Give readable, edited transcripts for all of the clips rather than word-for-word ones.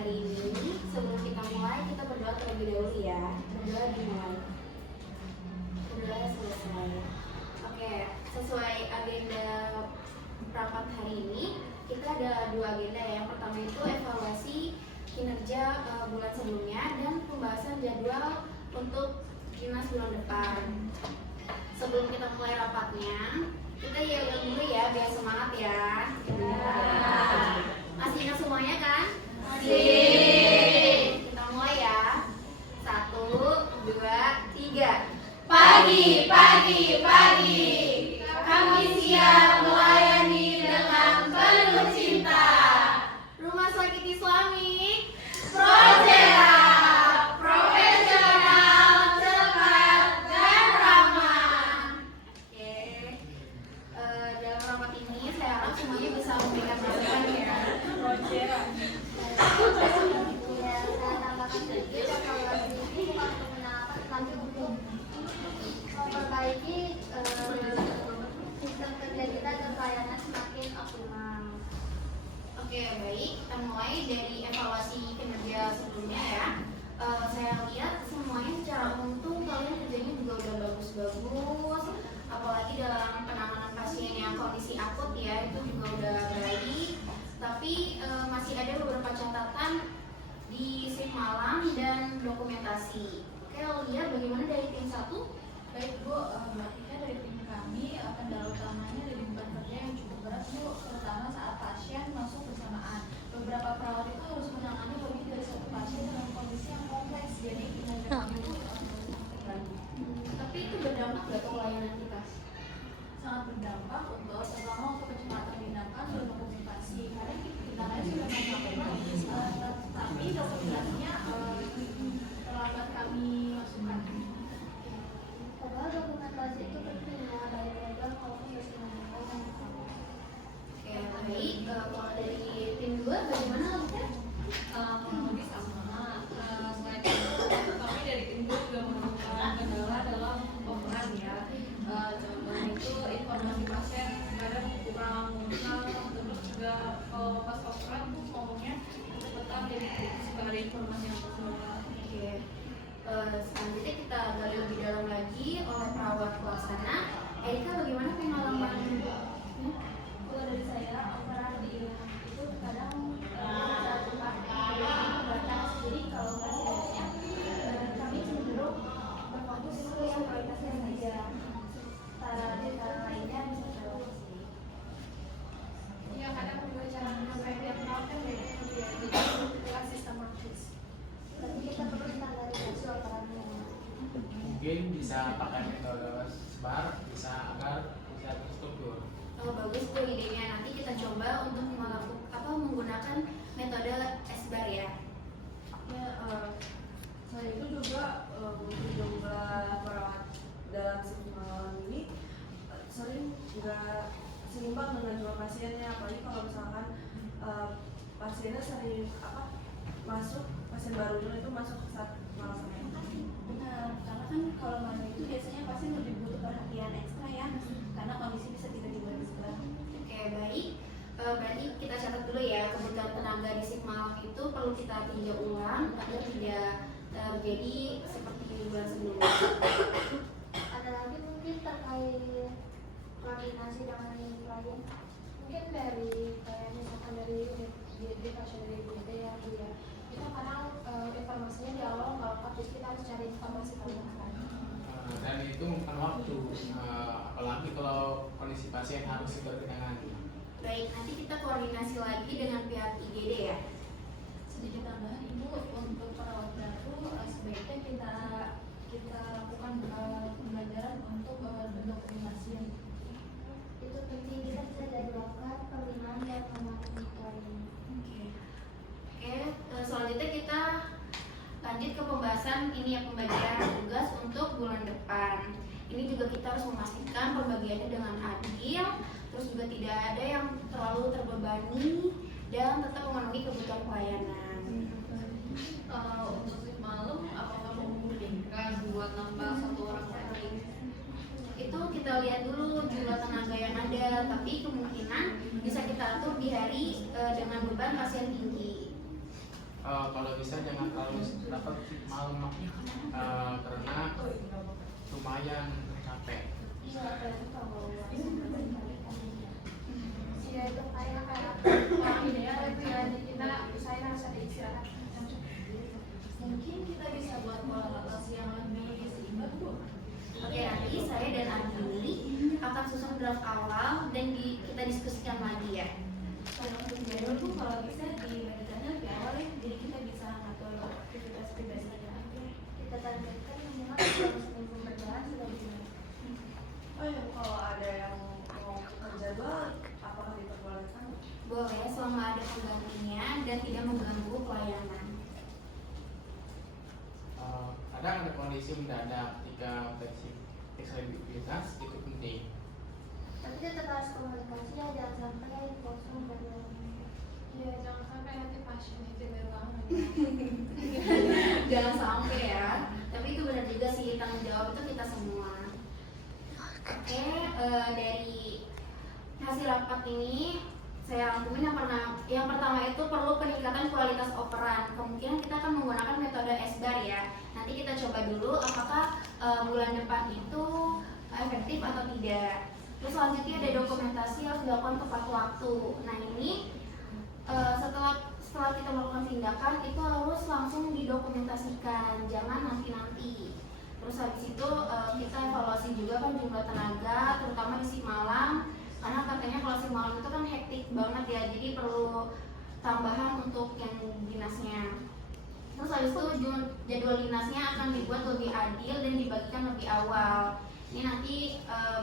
Hari ini sebelum kita mulai kita berdoa terlebih dahulu ya. Berdoa dimulai. Berdoa selesai. Oke, sesuai agenda rapat hari ini kita ada dua agenda ya. Yang pertama itu evaluasi kinerja bulan sebelumnya dan pembahasan jadwal untuk dinas bulan depan. Sebelum kita mulai rapatnya, kita yel dulu ya biar semangat ya. Masih ingat semuanya kan? Masih. Kita mulai ya. 1, 2, 3. Pagi, pagi, pagi. Kami siap melayani dengan penuh cinta. Rumah Sakit Islami Projera, profesional, cepat, dan ramah. Oke. Dalam rapat ini saya harap semuanya bisa memberikan masukan ya. Saya tambahkan sedikit evaluasi ini bukan untuk menyalahkan tapi untuk memperbaiki sistem kerja kita agar pelayanan semakin optimal. Oke, baik. Kita mulai dari evaluasi kinerja sebelumnya ya. Saya lihat semuanya secara umum tuh kalian kerjanya juga udah bagus-bagus. Apalagi dalam penanganan pasien yang kondisi akut ya, itu juga udah baik. Tapi masih ada beberapa catatan di shift malam dan dokumentasi. Oke, lihat bagaimana dari tim 1? Baik Bu, Mbak Tika dari tim kami kendala utamanya dari beban kerja yang cukup berat Bu, terutama saat pasien masuk bersamaan. Beberapa perawat itu harus menangani lebih dari satu pasien dengan kondisi yang kompleks, jadi kinerja kami itu terganggu. Tapi itu berdampak nggak ke pelayanan kita? Sangat berdampak terutama untuk kecepatan tindakan dan dokumentasi. Karena kita sudah melakukan, tapi dokumentasinya terlambat kami masukkan. Padahal dokumentasi itu penting ya, baik legal maupun berkelanjutan. Oke, baik. Kalau dari tim 2 bagaimana Lutfi? Kurang lebih sama. Selain itu, kami dari tim juga menemukan kendala dalam pemeran ya. Contohnya itu informasi pasien kadang kurang lengkap, terus juga kalau pas operan tuh ngomongnya kecepatan jadi suka ada informasi yang salah. Oke. Selanjutnya kita gali lebih dalam lagi oleh perawat pelaksana. Erika, bagaimana pengalaman? Kalau dari saya, operan di itu kadang bisa cepat terbatas. Jadi kalau pasiennya kami cenderung berfokus ke yang prioritasnya saja. Cara lainnya bisa terlalu. Iya, kadang juga cara menyampaikan perawat kan beda ya, jadi sistematis. Berarti kita perlu standarisasi operannya. Mungkin bisa pakai metode SBAR, bisa agar bisa terstruktur. Oh, bagus tuh idenya. Nanti kita coba untuk menggunakan metode SBAR ya. Ya, saya itu juga jumlah perawat dalam shift malam ini sering nggak seimbang dengan jumlah pasiennya, apalagi kalau misalkan pasiennya sering masuk, pasien barunya itu masuk saat malam. Benar, karena kan kalau malam itu biasanya pasien lebih butuh perhatian ekstra ya, karena kondisi bisa tiba-tiba berubah. Oke, baik. Berarti kita catat dulu ya, kebutuhan tenaga di shift malam itu perlu kita tinjau ulang agar tidak terjadi seperti bulan sebelumnya. Ada lagi mungkin terkait koordinasi dengan klien. Mungkin dari kayak misalkan dari UGD, pasien dari UGD ya Bu ya. Kita kadang informasinya di awal nggak lengkap, jadi kita harus cari informasi tambahan. Dan itu memakan waktu, apalagi kalau kondisi pasien harus segera ditangani. Baik, nanti kita koordinasi lagi dengan pihak IGD ya. Sedikit tambahan Ibu, untuk perawat baru sebaiknya kita lakukan pembelajaran untuk dokumentasi. Itu penting, kita bisa jadwalkan pembinaan dan monitoring. Oke, selanjutnya kita lanjut ke pembahasan ini ya, pembagian tugas untuk bulan depan. Ini juga kita harus memastikan pembagiannya dengan adil, terus juga tidak ada yang terlalu terbebani dan tetap memenuhi kebutuhan pelayanan. Untuk shift malam, apakah memungkinkan buat nambah satu orang lagi? Itu kita lihat dulu jumlah tenaga yang ada, tapi kemungkinan bisa kita atur di hari dengan beban pasien tinggi. kalau bisa jangan terlalu dapat malam karena lumayan capek. Iya, apalagi kalau berkali-kali kan. Iya, itu kayak ideal itu ya, jadi kita usahain harus ada istirahat. Mungkin kita bisa buat pola rotasi yang lebih seimbang, Bu. Oke, nanti saya dan Agili akan susun draft awal dan kita diskusikan lagi ya. Kalau untuk jadwal Bu, kalau bisa dibagikannya lebih awal ya, jadi kita bisa ngatur aktivitas pribadinya aja. Kita targetkan minimal dalam seminggu berjalan sudah bisa. Oh ya, kalau ada yang mau jadwal, apakah diperbolehkan? Boleh selama ada penggantinya dan tidak mengganggu pelayanan. Kadang ada kondisi mendadak ketika fleksibilitas itu penting. Tapi tetap harus komunikasi ya, jangan sampai kosong dan Iya, jangan sampai nanti pasien itu banget. Jangan sampai ya. Tapi itu benar juga sih, tanggung jawab itu kita semua. Oke, dari hasil rapat ini saya rangkumin yang pertama itu perlu peningkatan kualitas operan. Kemungkinan kita akan menggunakan metode SBAR ya. Nanti kita coba dulu apakah bulan depan itu efektif atau tidak. Terus selanjutnya ada dokumentasi harus dilakukan tepat waktu. Nah ini setelah kita melakukan tindakan itu harus langsung didokumentasikan, jangan nanti-nanti. Terus habis itu kita evaluasi juga kan jumlah tenaga, terutama di shift malam, karena katanya kalau shift malam itu kan hektik banget ya, jadi perlu tambahan untuk yang dinasnya. Terus habis itu jadwal dinasnya akan dibuat lebih adil dan dibagikan lebih awal. Ini nanti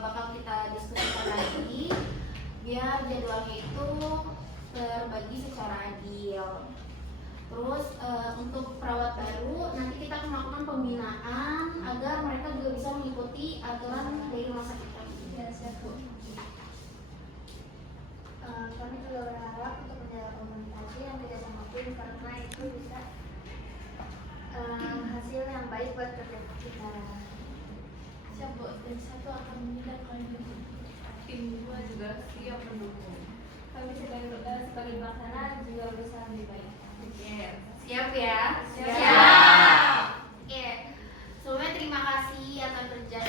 bakal kita diskusikan lagi biar jadwalnya itu terbagi secara adil. Terus untuk perawat baru nanti kita akan melakukan pembinaan agar mereka juga bisa mengikuti aturan dari rumah sakit kami. ya siap Bu. Kami juga berharap untuk menjaga komunikasi yang tidak monoton karena itu bisa hasil yang baik buat kerja kita. Siap Bu, dan satu akan menindaklanjuti. Tim gua juga siap mendukung. Kami sebagai pelaksana juga berusaha lebih baik. Siap ya? Siap. Oke. Sebelumnya terima kasih atas kerja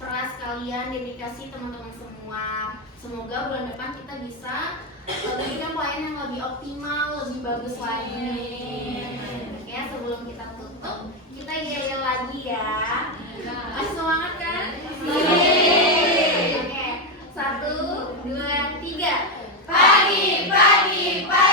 keras kalian, dedikasi teman-teman semua. Semoga bulan depan kita bisa memberikan pelayanan yang lebih optimal, lebih bagus lagi. Oke, sebelum kita tutup, kita yel lagi ya. Masih semangat kan? Oke, 1, 2, 3. Pagi, pagi, pagi.